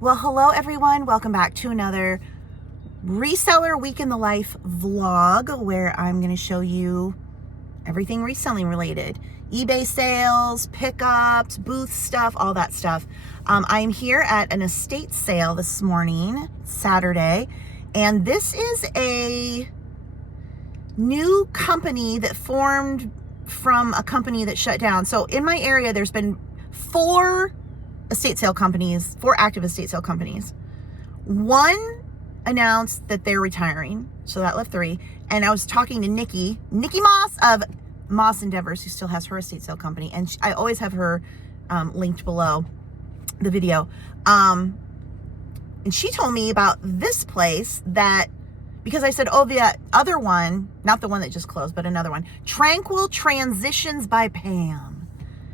Well, hello everyone. Welcome back to another reseller week in the life vlog where I'm going to show you everything reselling related. eBay sales, pickups, booth stuff, all that stuff. I'm here at an estate sale this morning, Saturday, and this is a new company that formed from a company that shut down. So in my area, there's been four active estate sale companies. One announced that they're retiring, so that left three. And I was talking to Nikki Maas of Maas Endeavors, who still has her estate sale company, and I always have her linked below the video. And she told me about this place that, because I said, oh, the other one, not the one that just closed, but another one, Tranquil Transitions by Pam.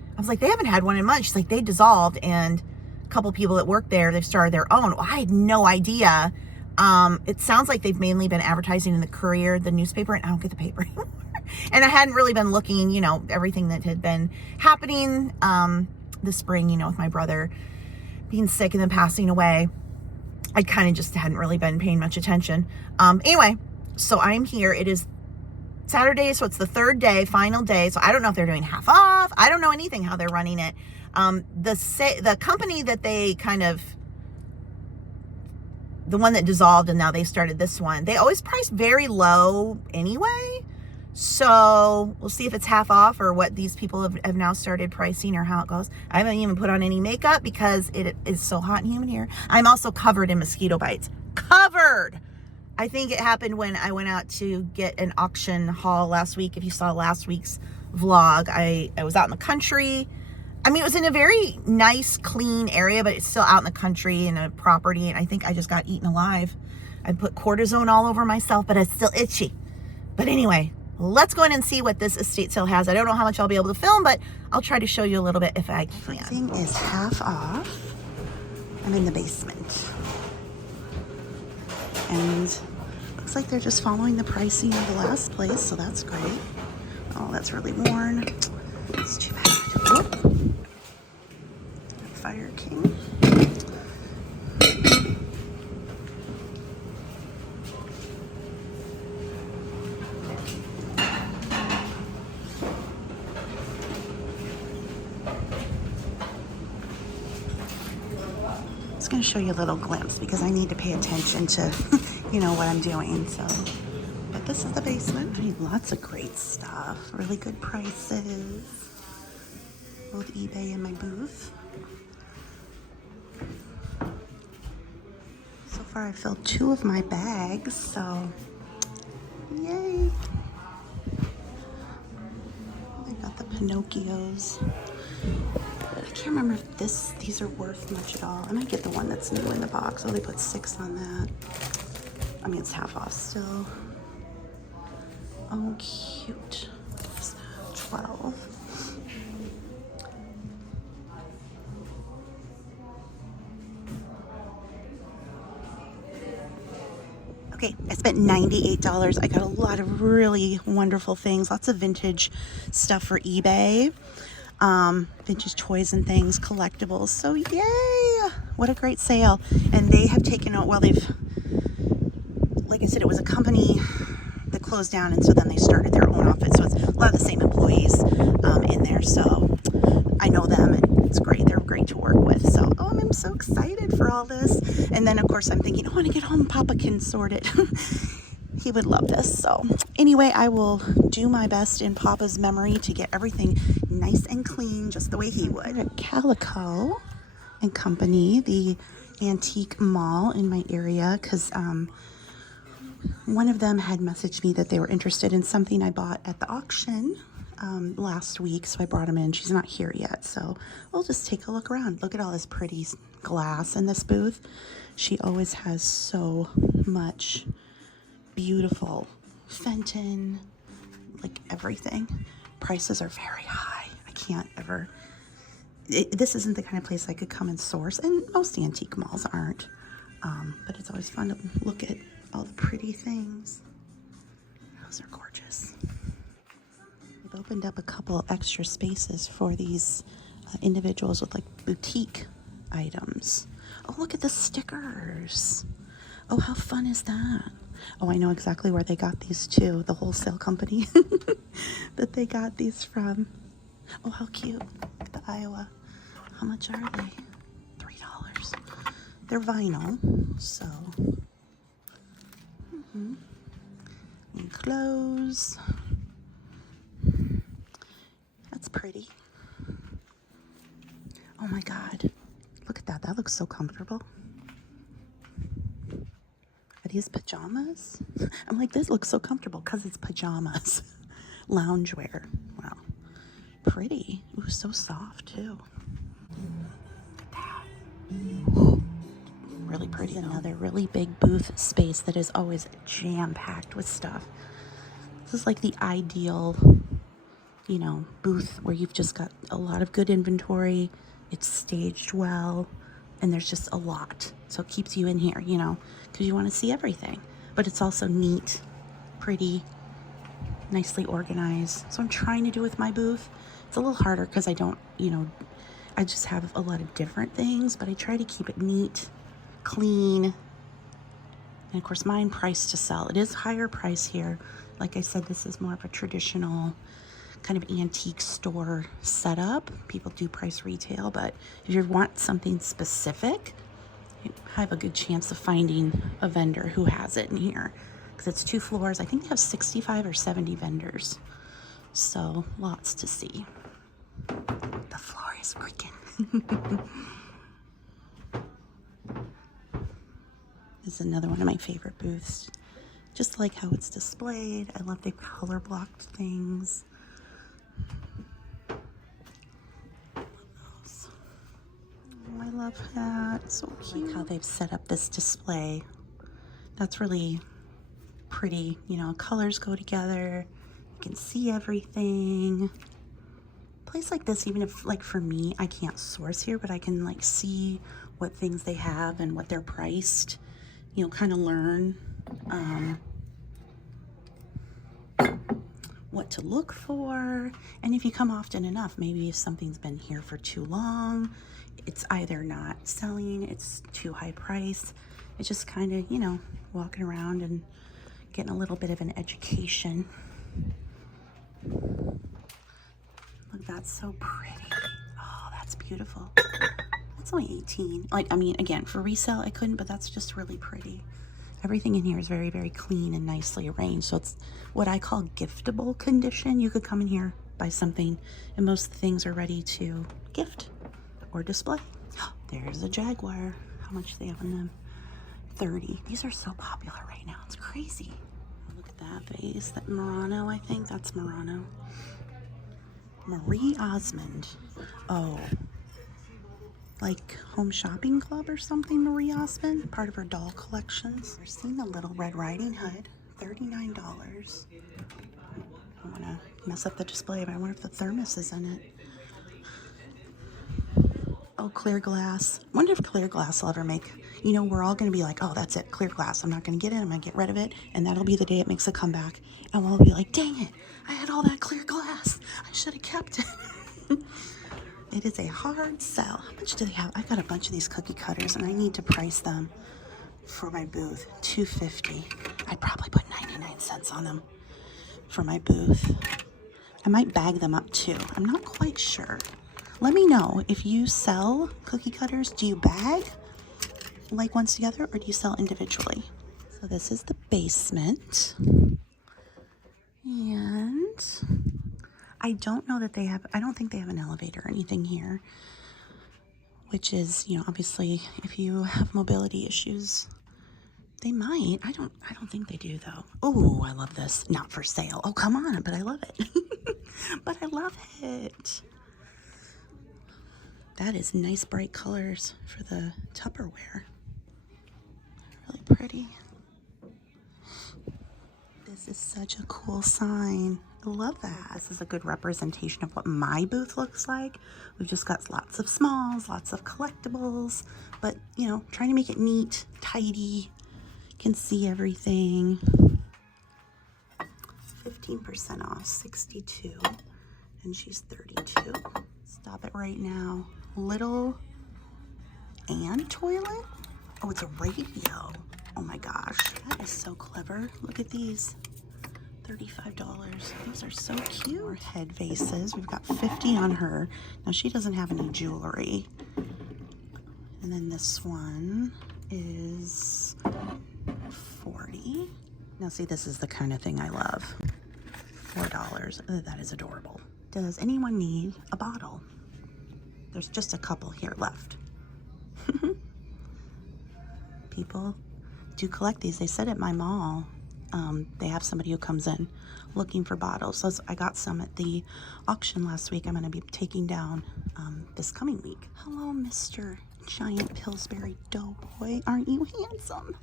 I was like, they haven't had one in months. She's like, they dissolved, and a couple people that work there, they've started their own. Well, I had no idea. It sounds like they've mainly been advertising in the Courier, the newspaper, and I don't get the paper anymore. And I hadn't really been looking, everything that had been happening this spring, with my brother being sick and then passing away. I kind of just hadn't really been paying much attention. Anyway, so I'm here. It is Saturday, so it's the third day, final day. So I don't know if they're doing half off. I don't know anything how they're running it. The company that they the one that dissolved and now they started this one, they always price very low anyway. So we'll see if it's half off or what these people have now started pricing or how it goes. I haven't even put on any makeup because it is so hot and humid here. I'm also covered in mosquito bites. Covered! I think it happened when I went out to get an auction haul last week. If you saw last week's vlog, I was out in the country. I mean, it was in a very nice, clean area, but it's still out in the country in a property. And I think I just got eaten alive. I put cortisone all over myself, but it's still itchy. But anyway, let's go in and see what this estate sale has. I don't know how much I'll be able to film, but I'll try to show you a little bit if I can. Everything is half off. I'm in the basement. And looks like they're just following the pricing of the last place, so that's great. Oh, that's really worn. It's too bad. Whoop. Fire King. Just going to show you a little glimpse because I need to pay attention to, what I'm doing. So, but this is the basement. I mean, lots of great stuff. Really good prices. Both eBay and my booth. So far, I filled 2 of my bags. So, yay! I got the Pinocchios. I can't remember if these are worth much at all. I might get the one that's new in the box. Oh, they put 6 on that. I mean, it's half off still. Oh, cute. What's that? 12. Okay, I spent $98. I got a lot of really wonderful things. Lots of vintage stuff for eBay. Vintage toys and things, collectibles. So yay! What a great sale. And they have taken out, like I said, it was a company that closed down, and so then they started their own office. So it's a lot of the same employees in there. So I know them, and it's great. They're great to work with. So, I'm so excited for all this. And then, of course, I'm thinking, when I get home, Papa can sort it. He would love this. So anyway, I will do my best in Papa's memory to get everything nice and clean, just the way he would. At Calico Company, the antique mall in my area, because one of them had messaged me that they were interested in something I bought at the auction last week, so I brought them in. She's not here yet, so we'll just take a look around. Look at all this pretty glass in this booth. She always has so much beautiful Fenton, like everything. Prices are very high. I can't ever, this isn't the kind of place I could come and source, and most antique malls aren't, but it's always fun to look at all the pretty things. Those are gorgeous. They've opened up a couple extra spaces for these individuals with like boutique items. Oh, look at the stickers. Oh, how fun is that? Oh, I know exactly where they got these too. The wholesale company that they got these from. Oh, how cute. Look at the Iowa. How much are they? $3. They're vinyl, so. And clothes. That's pretty. Oh my God. Look at that. That looks so comfortable. Are these pajamas? I'm like, this looks so comfortable because it's pajamas. Loungewear. Wow. Pretty. Ooh, so soft too. Really pretty. Another really big booth space that is always jam-packed with stuff. This is like the ideal, you know, booth where you've just got a lot of good inventory. It's staged well, and there's just a lot. So it keeps you in here, you know, because you want to see everything. But it's also neat, pretty, nicely organized. So I'm trying to do with my booth. It's a little harder because I don't, you know, I just have a lot of different things, but I try to keep it neat, clean. And of course, mine priced to sell. It is higher price here. Like I said, this is more of a traditional kind of antique store setup. People do price retail, but if you want something specific, you have a good chance of finding a vendor who has it in here, because it's 2 floors. I think they have 65 or 70 vendors, so lots to see. The floor is creaking. This is another one of my favorite booths. Just like how it's displayed. I love the color blocked things. Oh, I love that. So cute. I like how they've set up this display. That's really pretty. You know, colors go together. You can see everything. A place like this, even if, like, for me, I can't source here, but I can, like, see what things they have and what they're priced. You know, kind of learn what to look for. And if you come often enough, maybe if something's been here for too long, it's either not selling, it's too high price. It's just kind of, you know, walking around and getting a little bit of an education. Look, that's so pretty. Oh, that's beautiful. That's only 18. Like, I mean, again, for resale, I couldn't, but that's just really pretty. Everything in here is very, very clean and nicely arranged. So it's what I call giftable condition. You could come in here, buy something, and most things are ready to gift or display. There's a Jaguar. How much do they have on them? 30. These are so popular right now. It's crazy. Look at that vase. That Murano, I think. That's Murano. Marie Osmond. Oh. Like Home Shopping Club or something, Marie Osmond, part of her doll collections. I've seen the Little Red Riding Hood, $39. I don't want to mess up the display, but I wonder if the thermos is in it. Oh, clear glass. I wonder if clear glass will ever make, you know, we're all going to be like, oh, that's it, clear glass. I'm not going to get it. I'm going to get rid of it. And that'll be the day it makes a comeback. And we'll be like, dang it, I had all that clear glass. I should have kept it. It is a hard sell. How much do they have? I've got a bunch of these cookie cutters, and I need to price them for my booth. $2.50. I'd probably put 99 cents on them for my booth. I might bag them up too. I'm not quite sure. Let me know if you sell cookie cutters. Do you bag like ones together, or do you sell individually? So this is the basement. And I don't know that they have, I don't think they have an elevator or anything here, which is, you know, obviously if you have mobility issues, they might. I don't think they do though. Oh, I love this. Not for sale. Oh, come on, but I love it. But I love it. That is nice bright colors for the Tupperware. Really pretty. This is such a cool sign. I love that. This is a good representation of what my booth looks like. We've just got lots of smalls, lots of collectibles, but, you know, trying to make it neat, tidy. You can see everything. 15% off, 62, and she's 32. Stop it right now. Little and toilet. Oh, it's a radio. Oh my gosh, that is so clever. Look at these. $35. Those are so cute. More head vases. We've got 50 on her. Now she doesn't have any jewelry. And then this one is 40. Now see, this is the kind of thing I love. $4. Oh, that is adorable. Does anyone need a bottle? There's just a couple here left. People do collect these. They said at my mall, they have somebody who comes in looking for bottles. So I got some at the auction last week. I'm going to be taking down this coming week. Hello, Mr. Giant Pillsbury Doughboy. Aren't you handsome?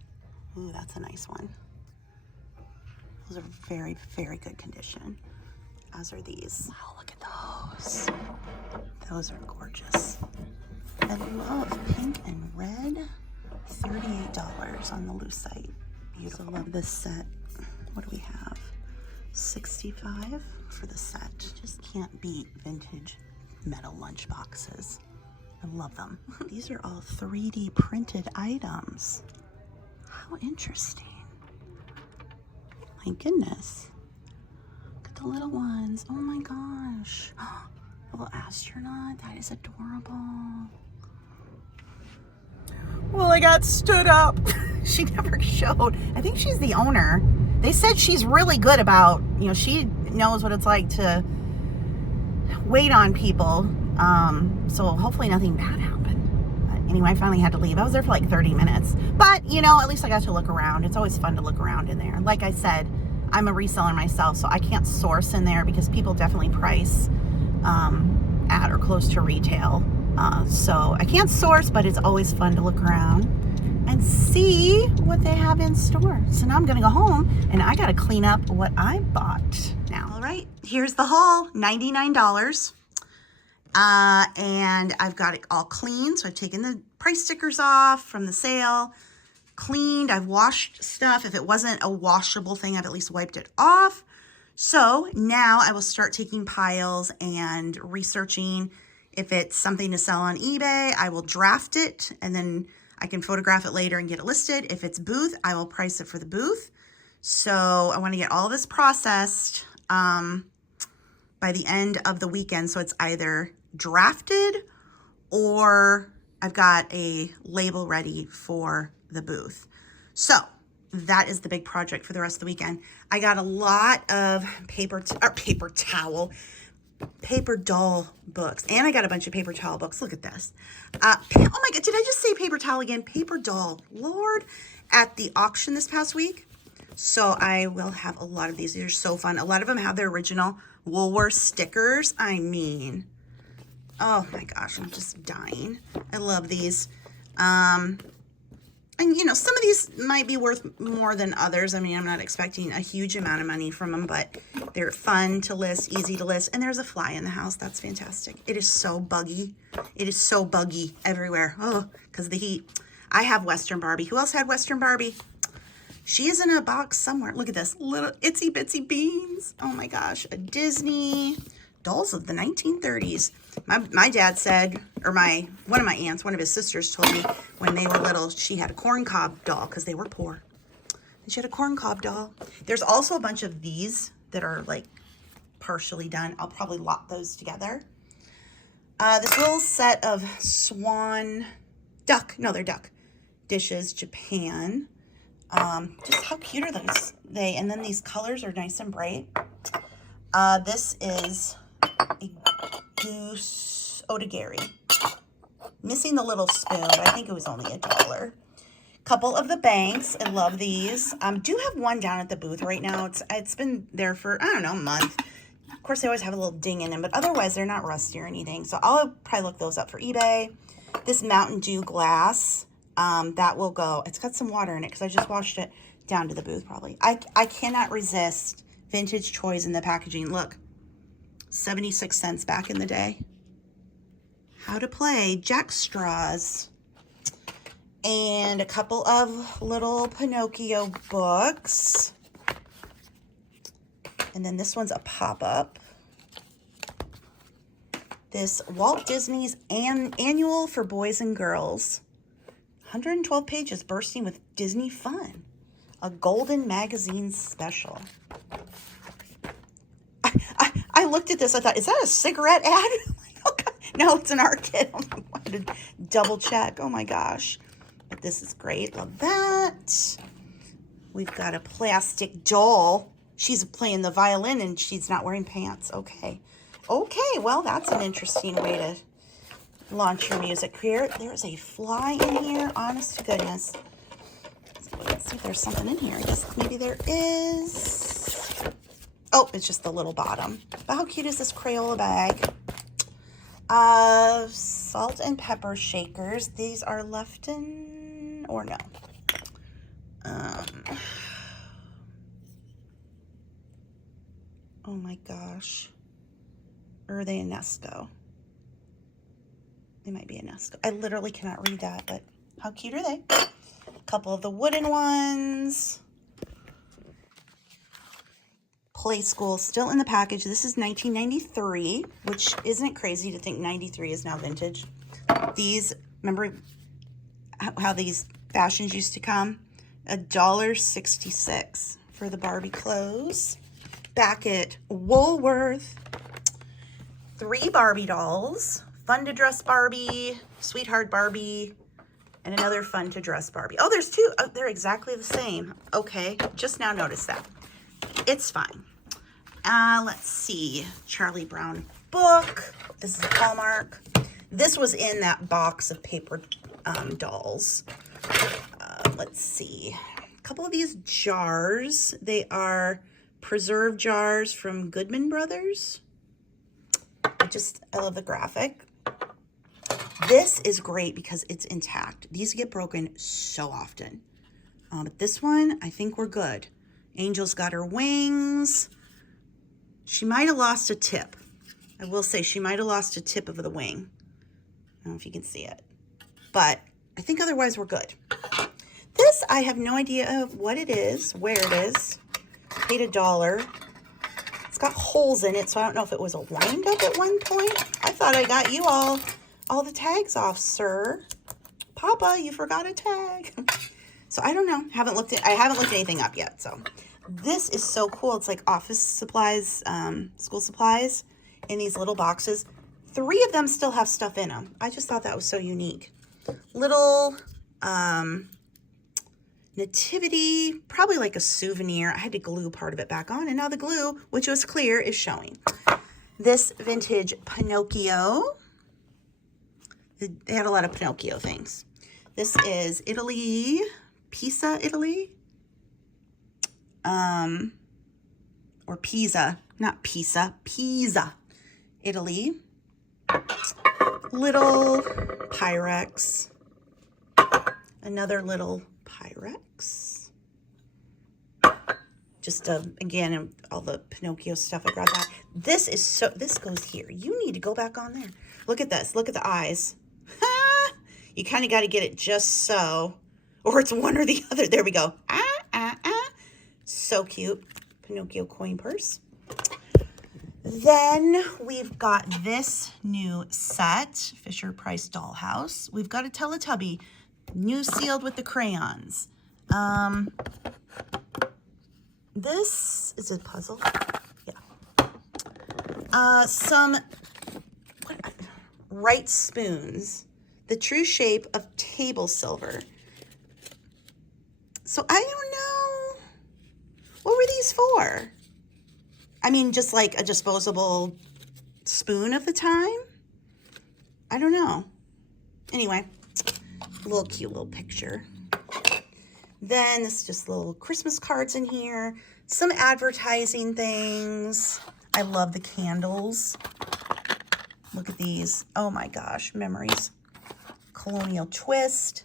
Ooh, that's a nice one. Those are very, very good condition, as are these. Wow, look at those. Those are gorgeous. I love pink and red. $38 on the Lucite. Beautiful. Love this set. What do we have? $65 for the set. Just can't beat vintage metal lunch boxes. I love them. These are all 3D printed items. How interesting. My goodness. Look at the little ones. Oh my gosh. A little astronaut. That is adorable. Well, I got stood up. She never showed. I think she's the owner. They said she's really good about, you know, she knows what it's like to wait on people. So hopefully nothing bad happened. But anyway, I finally had to leave. I was there for like 30 minutes. But, you know, at least I got to look around. It's always fun to look around in there. Like I said, I'm a reseller myself, so I can't source in there because people definitely price at or close to retail. So I can't source, but it's always fun to look around and see what they have in store. So now I'm gonna go home and I gotta clean up what I bought now. All right, here's the haul, $99. And I've got it all clean. So I've taken the price stickers off from the sale, cleaned, I've washed stuff. If it wasn't a washable thing, I've at least wiped it off. So now I will start taking piles and researching. If it's something to sell on eBay, I will draft it and then I can photograph it later and get it listed. If it's booth, I will price it for the booth. So I want to get all this processed by the end of the weekend. So it's either drafted or I've got a label ready for the booth. So that is the big project for the rest of the weekend. I got a lot of paper doll books, and I got a bunch of paper towel books. Look at this. Oh my God, did I just say paper towel again? Paper doll, Lord, at the auction this past week. So I will have a lot of these. These are so fun. A lot of them have their original Woolworth stickers. I mean, oh my gosh, I'm just dying. I love these. And, you know, some of these might be worth more than others. I mean, I'm not expecting a huge amount of money from them, but they're fun to list, easy to list. And there's a fly in the house. That's fantastic. It is so buggy. It is so buggy everywhere. Oh, because of the heat. I have Western Barbie. Who else had Western Barbie? She is in a box somewhere. Look at this. Little itsy bitsy beans. Oh my gosh. A Disney. Dolls of the 1930s. My dad said, or one of my aunts, one of his sisters told me when they were little, she had a corn cob doll because they were poor. And she had a corn cob doll. There's also a bunch of these that are like partially done. I'll probably lot those together. This little set of they're duck dishes, Japan. Just how cute are those? And then these colors are nice and bright. This is a goose otagiri. Missing the little spoon, but I think it was only $1. Couple of the banks. I love these. Do have one down at the booth right now. It's been there for, I don't know, a month. Of course, they always have a little ding in them, but otherwise they're not rusty or anything. So I'll probably look those up for eBay. This Mountain Dew glass, that will go. It's got some water in it because I just washed it down to the booth probably. I cannot resist vintage toys in the packaging. Look, 76 cents back in the day. How to play jack straws. And a couple of little Pinocchio books. And then this one's a pop-up. This Walt Disney's Annual for Boys and Girls. 112 pages bursting with Disney fun. A golden magazine special. I looked at this. I thought, is that a cigarette ad? Oh, God. No, it's an art kit. I wanted to double check. Oh, my gosh. But this is great. Love that. We've got a plastic doll. She's playing the violin and she's not wearing pants. Okay. Okay, well, that's an interesting way to launch your music career. There's a fly in here. Honest to goodness. Let's see if there's something in here. I guess maybe there is. Oh, it's just the little bottom. But how cute is this Crayola bag? Salt and pepper shakers. These are Lefton or no? Oh my gosh. Or are they a Nesco? They might be a Nesco. I literally cannot read that, but how cute are they? A couple of the wooden ones. Play School still in the package. This is 1993, which isn't it crazy to think 93 is now vintage? These, remember how these fashions used to come? $1.66 for the Barbie clothes. Back at Woolworth. 3 Barbie dolls. Fun to dress Barbie, Sweetheart Barbie, and another fun to dress Barbie. Oh, there's 2. Oh, they're exactly the same. Okay, just now noticed that. It's fine. Let's see. Charlie Brown book. This is a Hallmark. This was in that box of paper dolls. Let's see. A couple of these jars. They are preserve jars from Goodman Brothers. I love the graphic. This is great because it's intact. These get broken so often. But this one, I think we're good. Angel's got her wings. She might have lost a tip. I will say she might have lost a tip of the wing. I don't know if you can see it. But I think otherwise we're good. This, I have no idea of what it is, where it is. Paid $1. It's got holes in it, so I don't know if it was a wind-up at one point. I thought I got you all the tags off, sir. Papa, you forgot a tag. So I don't know. I haven't looked anything up yet. So this is so cool. It's like office supplies, school supplies in these little boxes. 3 of them still have stuff in them. I just thought that was so unique. Little nativity, probably like a souvenir. I had to glue part of it back on, and now the glue, which was clear, is showing. This vintage Pinocchio. They had a lot of Pinocchio things. This is Italy, Pisa, Italy. Or Pisa, not Pisa, Pisa, Italy. Little Pyrex. Another little Pyrex. Just again, all the Pinocchio stuff. I grabbed that. This goes here. You need to go back on there. Look at this. Look at the eyes. You kind of got to get it just so, or it's one or the other. There we go. So cute. Pinocchio coin purse. Then we've got this new set, Fisher-Price Dollhouse. We've got a Teletubby, new sealed with the crayons. This is a puzzle. Yeah. Some right spoons. The true shape of table silver. So I don't know. What were these for? I mean, just like a disposable spoon of the time? I don't know. Anyway, a little cute little picture. Then this is just little Christmas cards in here. Some advertising things. I love the candles. Look at these. Oh my gosh, memories. Colonial Twist.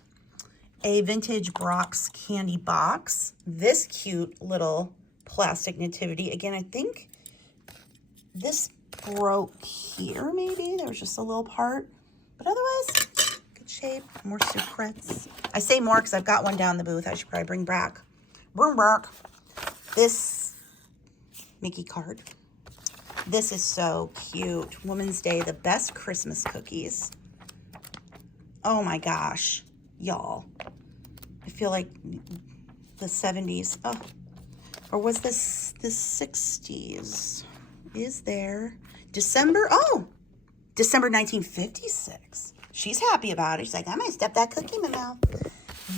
A vintage Brock's candy box. This cute little plastic nativity. Again, I think this broke here maybe. There was just a little part. But otherwise, good shape. More secrets. I say more because I've got one down the booth I should probably bring back. Bring back. This Mickey card. This is so cute. Women's Day, the best Christmas cookies. Oh my gosh. y'all. I feel like the 70s. Oh, or was this the 60s? Is there December? Oh, December 1956. She's happy about it. She's like, I might step that cookie in my mouth.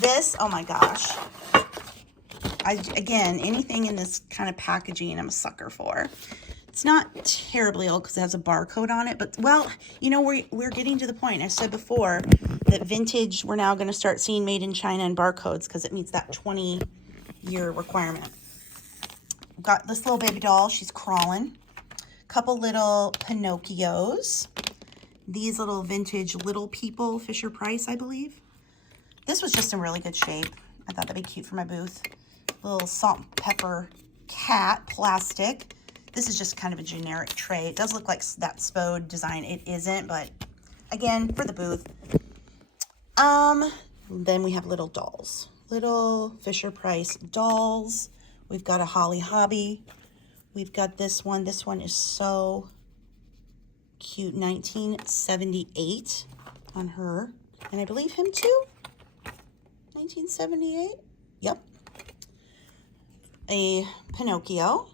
This, oh my gosh. Again, anything in this kind of packaging I'm a sucker for. It's not terribly old because it has a barcode on it, but, well, you know, we're getting to the point. I said before that vintage, we're now going to start seeing made in China and barcodes because it meets that 20-year requirement. We've got this little baby doll. She's crawling. Couple little Pinocchios. These little vintage little people, Fisher Price, I believe. This was just in really good shape. I thought that'd be cute for my booth. Little salt and pepper cat, plastic. This is just kind of a generic tray. It does look like that Spode design. It isn't, but again, for the booth. Then we have little dolls. Little Fisher Price dolls. We've got a Holly Hobby. We've got this one. This one is so cute. 1978 on her. And I believe him too. 1978. Yep. A Pinocchio.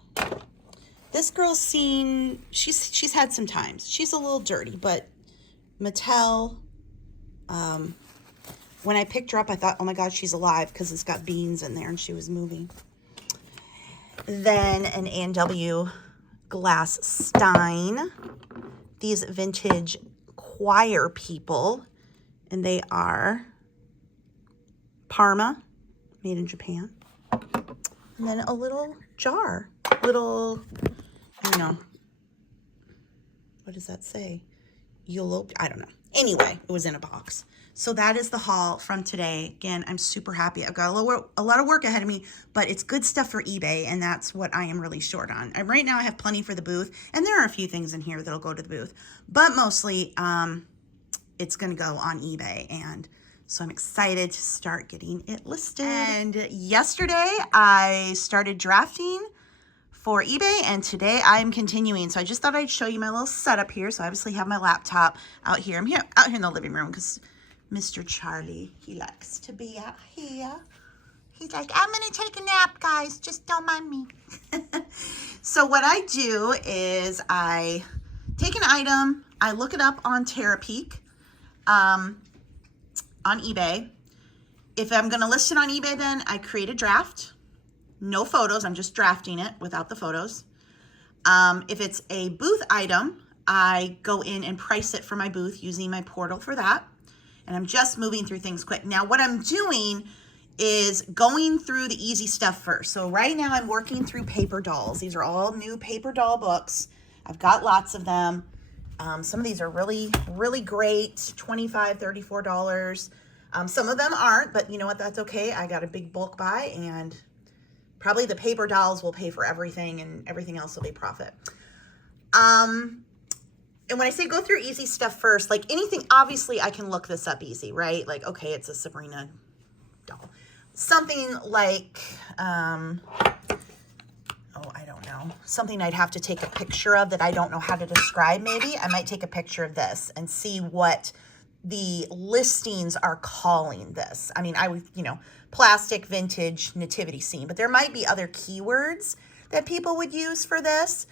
This girl's seen, she's had some times. She's a little dirty, but Mattel, when I picked her up, I thought, oh my God, she's alive because it's got beans in there and she was moving. Then an A&W glass stein. These vintage choir people, and they are Parma, made in Japan. And then a little jar, little, I don't know, what does that say? Yolo, I don't know. Anyway, it was in a box. So that is the haul from today. Again, I'm super happy. I've got a lot of work ahead of me, but it's good stuff for eBay, and that's what I am really short on. And right now I have plenty for the booth, and there are a few things in here that'll go to the booth, but mostly it's going to go on eBay, and so I'm excited to start getting it listed. And yesterday I started drafting for eBay, and today I'm continuing. So I just thought I'd show you my little setup here. So I obviously have my laptop out here. I'm out here in the living room because Mr. Charlie, he likes to be out here. He's like, I'm gonna take a nap, guys. Just don't mind me. So what I do is I take an item, I look it up on Terapeak, on eBay. If I'm gonna list it on eBay, then I create a draft. No photos, I'm just drafting it without the photos. If it's a booth item, I go in and price it for my booth using my portal for that. And I'm just moving through things quick. Now what I'm doing is going through the easy stuff first. So right now I'm working through paper dolls. These are all new paper doll books. I've got lots of them. Some of these are really, really great, $25, $34. Some of them aren't, but you know what, that's okay. I got a big bulk buy, and probably the paper dolls will pay for everything, and everything else will be profit. And when I say go through easy stuff first, like anything, obviously I can look this up easy, right? Like, okay, it's a Sabrina doll. Something like, oh, I don't know. Something I'd have to take a picture of that I don't know how to describe maybe. I might take a picture of this and see what the listings are calling this. I mean, I would, you know, plastic, vintage, nativity scene, but there might be other keywords that people would use for this.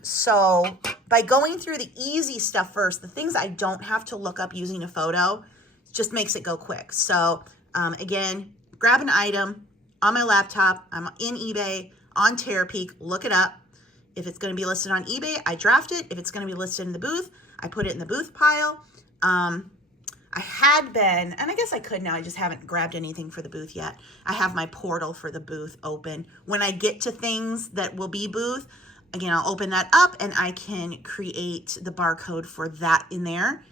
So by going through the easy stuff first, the things I don't have to look up using a photo, just makes it go quick. So, again, grab an item on my laptop. I'm in eBay, on Terapeak, look it up. If it's going to be listed on eBay, I draft it. If it's going to be listed in the booth, I put it in the booth pile. I had been, and I guess I could now, I just haven't grabbed anything for the booth yet. I have my portal for the booth open. When I get to things that will be booth, again, I'll open that up and I can create the barcode for that in there.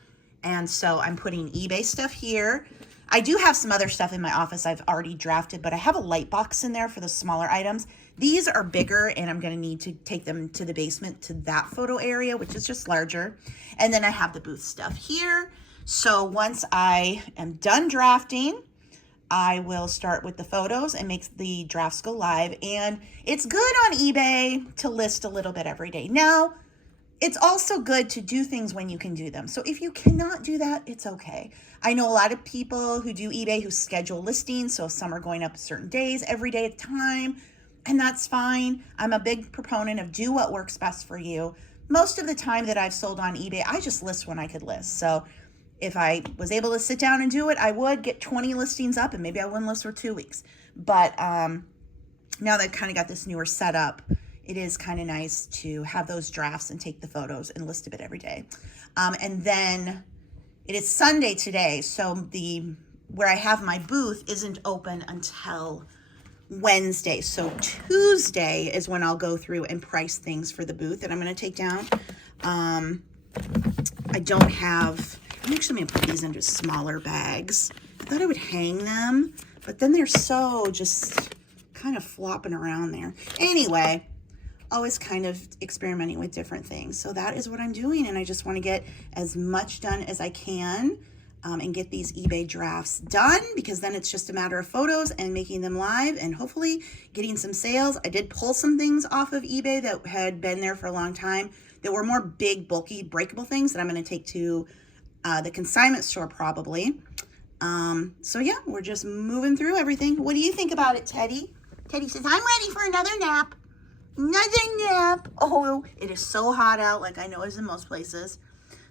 And so I'm putting eBay stuff here. I do have some other stuff in my office I've already drafted, but I have a light box in there for the smaller items. These are bigger, and I'm going to need to take them to the basement to that photo area, which is just larger. And then I have the booth stuff here. So once I am done drafting, I will start with the photos and make the drafts go live. And it's good on eBay to list a little bit every day. Now, it's also good to do things when you can do them. So if you cannot do that, it's okay. I know a lot of people who do eBay who schedule listings. So some are going up certain days, every day at a time, and that's fine. I'm a big proponent of do what works best for you. Most of the time that I've sold on eBay, I just list when I could list. So if I was able to sit down and do it, I would get 20 listings up and maybe I wouldn't list for 2 weeks. But now that I've kind of got this newer setup, it is kind of nice to have those drafts and take the photos and list a bit every day. And then it is Sunday today, so where I have my booth isn't open until Wednesday. So Tuesday is when I'll go through and price things for the booth that I'm going to take down. I don't have, I'm actually going to put these into smaller bags. I thought I would hang them, but then they're so just kind of flopping around there. Anyway, always kind of experimenting with different things. So that is what I'm doing, and I just want to get as much done as I can and get these eBay drafts done, because then it's just a matter of photos and making them live and hopefully getting some sales. I did pull some things off of eBay that had been there for a long time. There were more big, bulky, breakable things that I'm going to take to the consignment store probably. So yeah, we're just moving through everything. What do you think about it, Teddy? Teddy says, I'm ready for another nap. Another nap. Oh, it is so hot out, like I know it is in most places.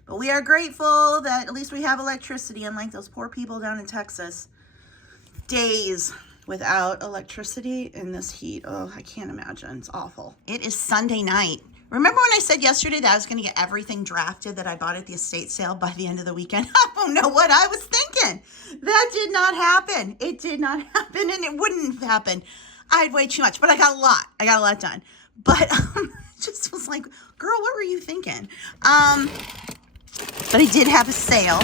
But we are grateful that at least we have electricity, unlike those poor people down in Texas. Days without electricity in this heat. Oh, I can't imagine. It's awful. It is Sunday night. Remember when I said yesterday that I was going to get everything drafted that I bought at the estate sale by the end of the weekend? I don't know what I was thinking. That did not happen. It did not happen, and it wouldn't have happened. I had way too much, but I got a lot. I got a lot done. But just was like, girl, what were you thinking? But I did have a sale.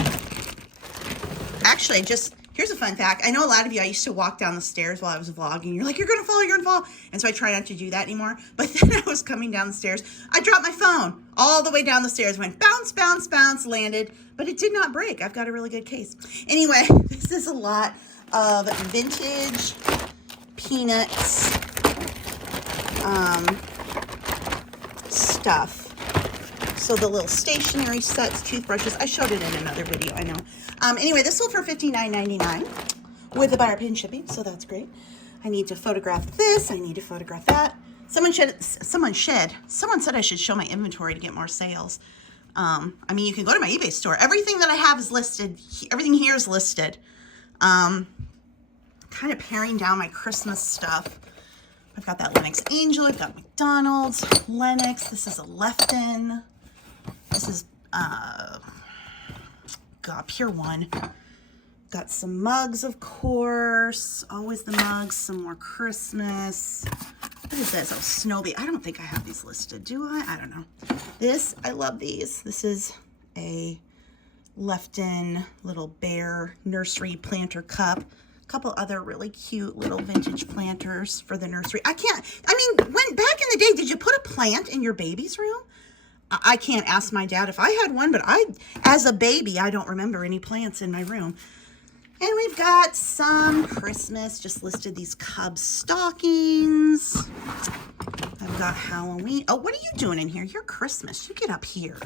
Actually, here's a fun fact. I know a lot of you, I used to walk down the stairs while I was vlogging. You're like, you're going to fall, you're going to fall. And so I try not to do that anymore. But then I was coming down the stairs. I dropped my phone all the way down the stairs, went bounce, bounce, bounce, landed. But it did not break. I've got a really good case. Anyway, this is a lot of vintage Peanuts stuff. So the little stationery sets, toothbrushes, I showed it in another video, I know. Anyway, this sold for $59.99 with the buyer pay and shipping, so that's great. I need to photograph this, I need to photograph that. Someone said I should show my inventory to get more sales. I mean, you can go to my eBay store. Everything that I have is listed. Everything here is listed. Kind of paring down my Christmas stuff. I've got that Lennox Angel. I've got McDonald's, Lennox. This is a Lefton. This is, Pure One. Got some mugs, of course. Always the mugs. Some more Christmas. What is this? Oh, Snowbee. I don't think I have these listed. Do I? I don't know. This, I love these. This is a Lefton little bear nursery planter cup. A couple other really cute little vintage planters for the nursery. Back in the day, did you put a plant in your baby's room? I can't ask my dad if I had one, but as a baby, I don't remember any plants in my room. And we've got some Christmas, just listed these Cub stockings. I've got Halloween. Oh, what are you doing in here? You're Christmas. You get up here,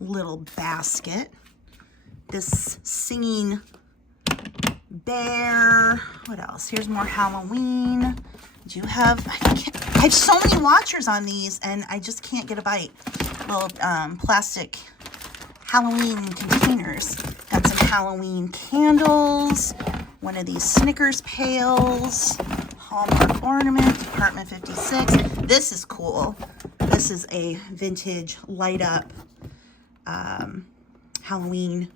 little basket. This singing bear. What else? Here's more Halloween. Do you have, I have so many watchers on these and I just can't get a bite. Little plastic Halloween containers. Got some Halloween candles. One of these Snickers pails. Hallmark ornament, Department 56. This is cool. This is a vintage light up Halloween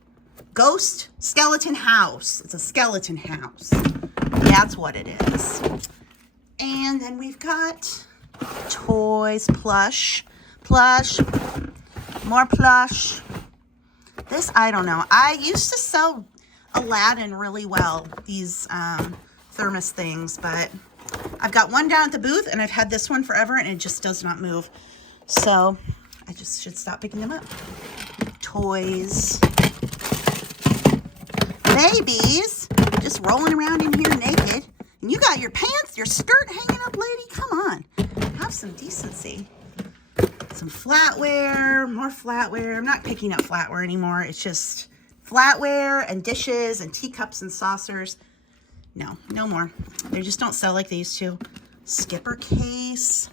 ghost skeleton house. It's a skeleton house. That's what it is. And then we've got toys, plush, more plush. This, I don't know. I used to sell Aladdin really well, these thermos things, but I've got one down at the booth and I've had this one forever and it just does not move. So I just should stop picking them up. Toys. Babies just rolling around in here naked. And you got your pants, your skirt hanging up, lady. Come on. Have some decency. Some flatware, more flatware. I'm not picking up flatware anymore. It's just flatware and dishes and teacups and saucers. No, no more. They just don't sell like they used to. Skipper case,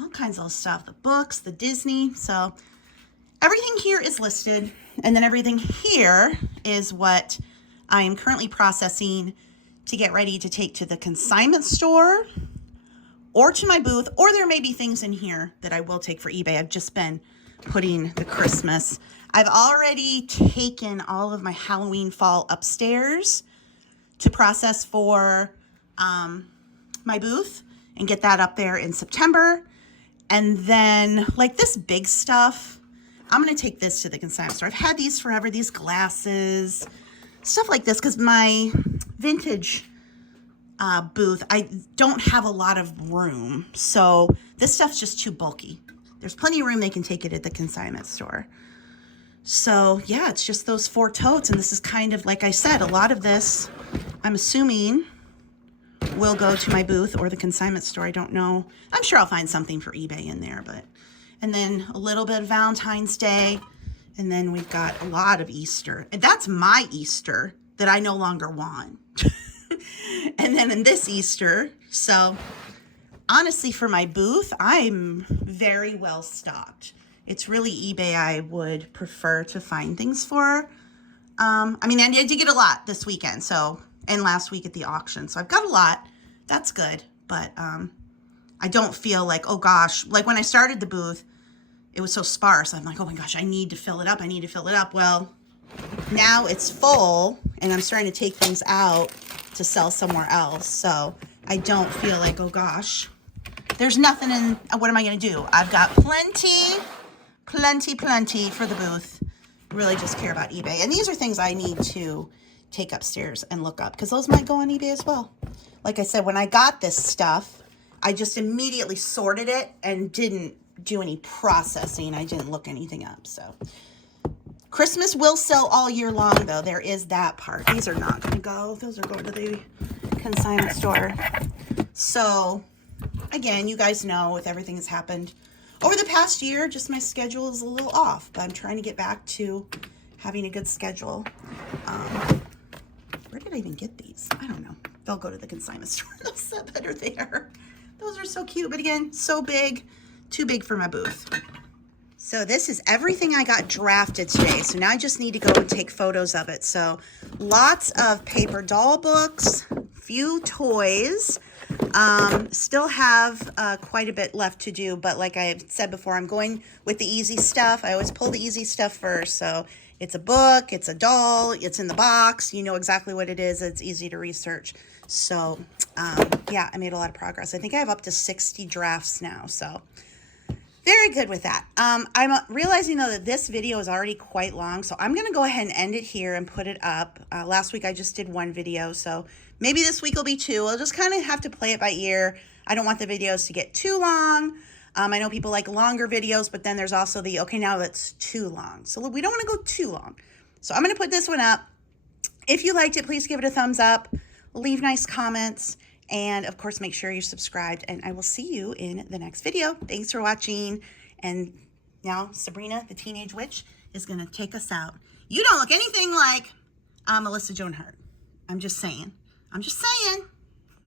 all kinds of stuff. The books, the Disney. So everything here is listed. And then everything here is what I am currently processing to get ready to take to the consignment store or to my booth, or there may be things in here that I will take for eBay. I've just been putting the Christmas. I've already taken all of my Halloween fall upstairs to process for my booth and get that up there in September. And then like this big stuff, I'm going to take this to the consignment store. I've had these forever, these glasses, stuff like this, because my vintage booth, I don't have a lot of room. So this stuff's just too bulky. There's plenty of room. They can take it at the consignment store. So yeah, it's just those 4 totes. And this is kind of, like I said, a lot of this, I'm assuming, will go to my booth or the consignment store. I don't know. I'm sure I'll find something for eBay in there, but, and then a little bit of Valentine's Day. And then we've got a lot of Easter. And that's my Easter that I no longer want. And then in this Easter, so honestly for my booth, I'm very well stocked. It's really eBay I would prefer to find things for. I mean, I did get a lot this weekend, so, and last week at the auction. So I've got a lot. That's good. But I don't feel like, oh gosh, like when I started the booth, it was so sparse. I'm like, oh my gosh, I need to fill it up. I need to fill it up. Well, now it's full and I'm starting to take things out to sell somewhere else. So I don't feel like, oh gosh, there's nothing in, what am I going to do? I've got plenty for the booth. Really just care about eBay. And these are things I need to take upstairs and look up because those might go on eBay as well. Like I said, when I got this stuff, I just immediately sorted it and didn't do any processing. I didn't look anything up. So Christmas will sell all year long, though. There is that part. These are not going to go. Those are going to the consignment store. So, again, you guys know with everything that's happened over the past year, just my schedule is a little off. But I'm trying to get back to having a good schedule. Where did I even get these? I don't know. They'll go to the consignment store. They'll sell better there. Those are so cute. But again, so big. Too big for my booth. So this is everything I got drafted today. So now I just need to go and take photos of it. So lots of paper doll books, few toys. Still have quite a bit left to do. But like I said before, I'm going with the easy stuff. I always pull the easy stuff first. So it's a book, it's a doll, it's in the box. You know exactly what it is. It's easy to research. So yeah, I made a lot of progress. I think I have up to 60 drafts now. So very good with that. I'm realizing, though, that this video is already quite long, so I'm going to go ahead and end it here and put it up. Last week, I just did 1 video, so maybe this week will be 2. I'll just kind of have to play it by ear. I don't want the videos to get too long. I know people like longer videos, but then there's also the, okay, now that's too long. So we don't want to go too long. So I'm going to put this one up. If you liked it, please give it a thumbs up. Leave nice comments. And of course, make sure you're subscribed, and I will see you in the next video. Thanks for watching. And now Sabrina, the teenage witch, is going to take us out. You don't look anything like Melissa Joan Hart. I'm just saying.